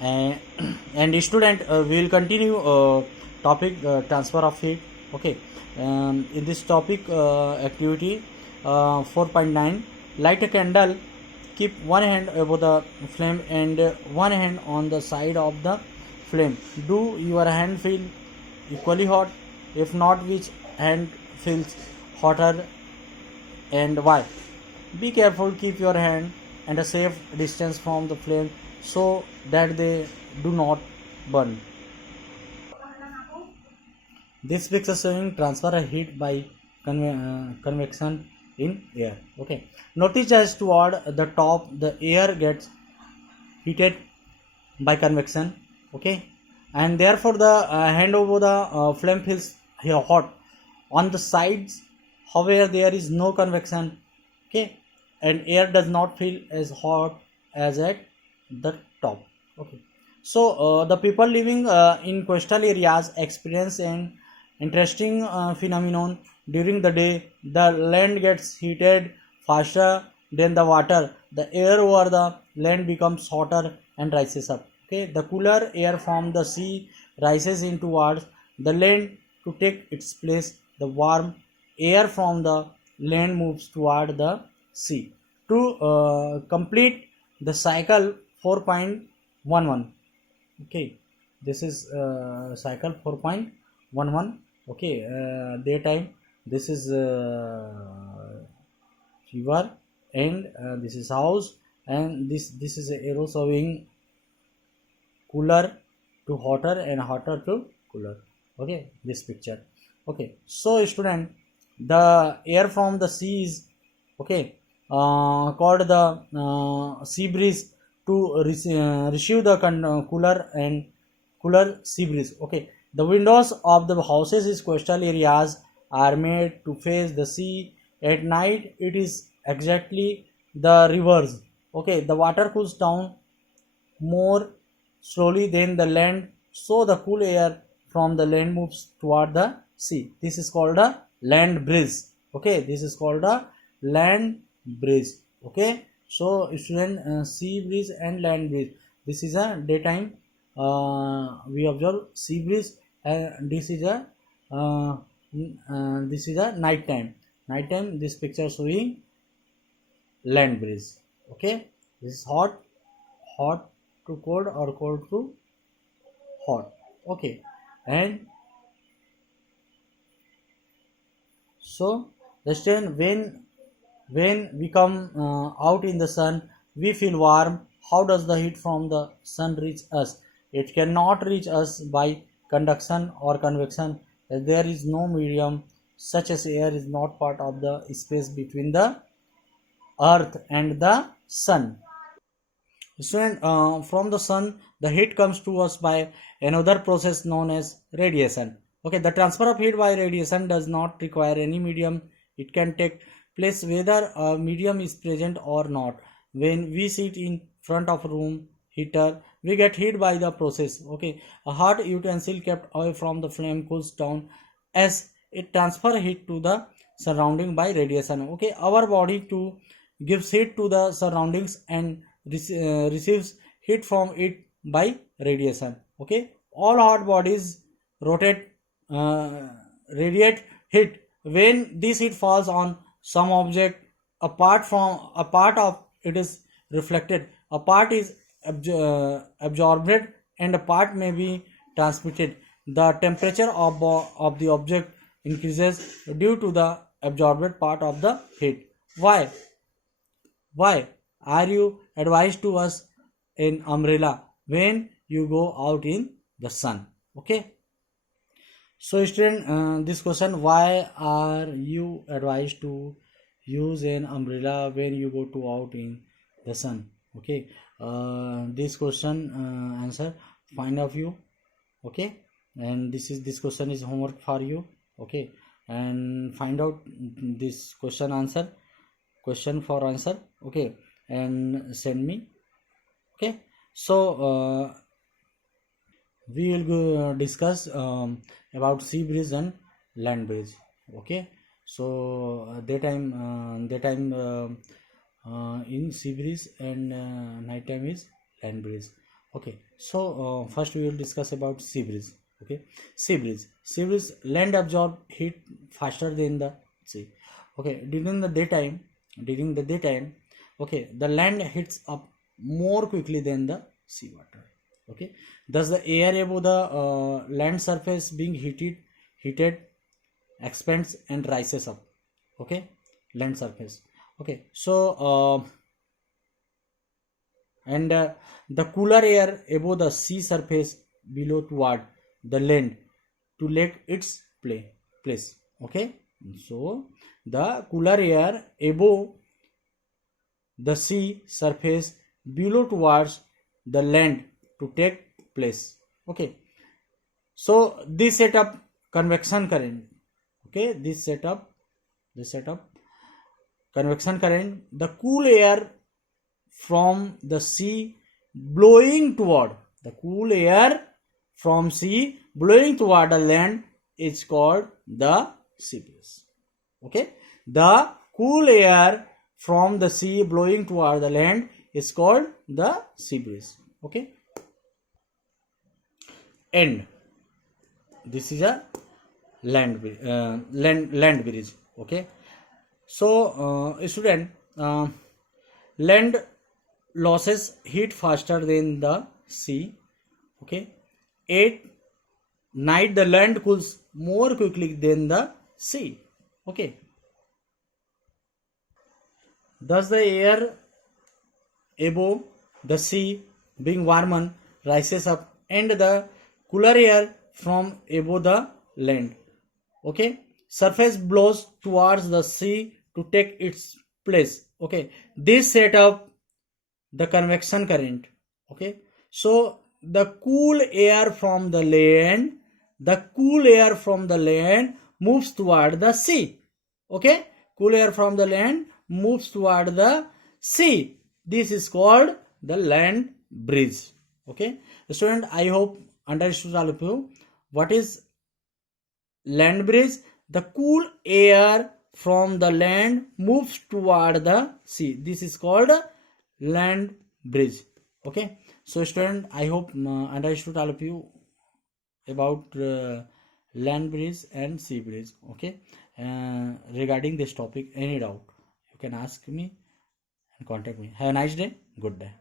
and, and student, we will continue topic transfer of heat. Okay, in this topic activity 4.9, light a candle, keep one hand above the flame and one hand on the side of the flame. Do your hand feel equally hot? If not, which hand feels hotter and why? Be careful, keep your hand at a safe distance from the flame so that they do not burn. This picture showing transfer of heat by convection in air. Okay. Notice as toward the top, the air gets heated by convection. Okay. And therefore the hand over the flame feels hot. On the sides, however, there is no convection. Okay. And air does not feel as hot as at the top. Okay. So the people living in coastal areas experience an interesting phenomenon. During the day, the land gets heated faster than the water. The air over the land becomes hotter and rises up. Okay, the cooler air from the sea rises in towards the land to take its place. The warm air from the land moves toward the sea. To complete the cycle 4.11. Okay, this is cycle 4.11. Okay, daytime, this is river, and this is house, and this is a arrow showing cooler to hotter and hotter to cooler. Okay, this picture. Okay, so student, the air from the sea is okay called the sea breeze to receive the cooler sea breeze. Okay, the windows of the houses in coastal areas are made to face the sea. At night it is exactly the reverse. Okay, the water cools down more slowly than the land, so the cool air from the land moves toward the sea. This is called a land breeze. Okay, this is called a land breeze. Okay, so student, sea breeze and land breeze. This is a daytime. We observe sea breeze, and this is a night time. Night time. This picture showing land breeze. Okay, this is hot to cold or cold to hot. Okay, and so the student, when we come out in the sun, we feel warm. How does the heat from the sun reach us? It cannot reach us by conduction or convection. There is no medium, such as air is not part of the space between the earth and the sun. Student, from the sun, the heat comes to us by another process known as radiation. Okay, the transfer of heat by radiation does not require any medium. It can take place whether a medium is present or not. When we sit in front of a room heater, we get heat by the process. Okay, a hot utensil kept away from the flame cools down as it transfer heat to the surrounding by radiation. Okay, our body too gives heat to the surroundings and receives heat from it by radiation. Okay, all hot bodies rotate uh, radiate heat. When this heat falls on some object, a part of it is reflected, a part is absorbed, and a part may be transmitted. The temperature of the object increases due to the absorbed part of the heat. Why are you advised to us an umbrella when you go out in the sun? Okay. So student, this question, why are you advised to use an umbrella when you go to out in the sun? Okay. This question answer find of you. Okay. And this question is homework for you. Okay. And find out this question for answer. Okay, and send me. Okay, so we will go discuss about sea breeze and land breeze. Okay, so daytime in sea breeze and night time is land breeze. Okay, so first we will discuss about sea breeze. Okay, sea breeze land absorb heat faster than the sea. Okay, during the daytime, okay, the land heats up more quickly than the sea water. Okay, thus the air above the land surface being heated expands and rises up. Okay, land surface. Okay, so and the cooler air above the sea surface below toward the land to let its place. Okay, so the cooler air above the sea surface below towards the land to take place. Okay, so this setup convection current. Okay, this setup convection current, the cool air from the sea blowing toward the cool air from sea blowing toward the land is called the sea breeze. Okay, the cool air from the sea blowing toward the land is called the sea breeze. Okay, and this is a land breeze. Okay, so student, land losses heat faster than the sea. Okay, at night the land cools more quickly than the sea. Okay, thus the air above the sea being warmer rises up and the cooler air from above the land, okay, surface blows towards the sea to take its place. Okay, this set up the convection current. Okay, so the cool air from the land moves toward the sea. Okay, cool air from the land moves toward the sea. This is called the land breeze. Okay, student, I hope understood all of you what is land breeze. The cool air from the land moves toward the sea. This is called land breeze. Okay, so student, I hope understood all of you about land breeze and sea breeze. Okay, regarding this topic, any doubt you can ask me and contact me. Have a nice day. Good day.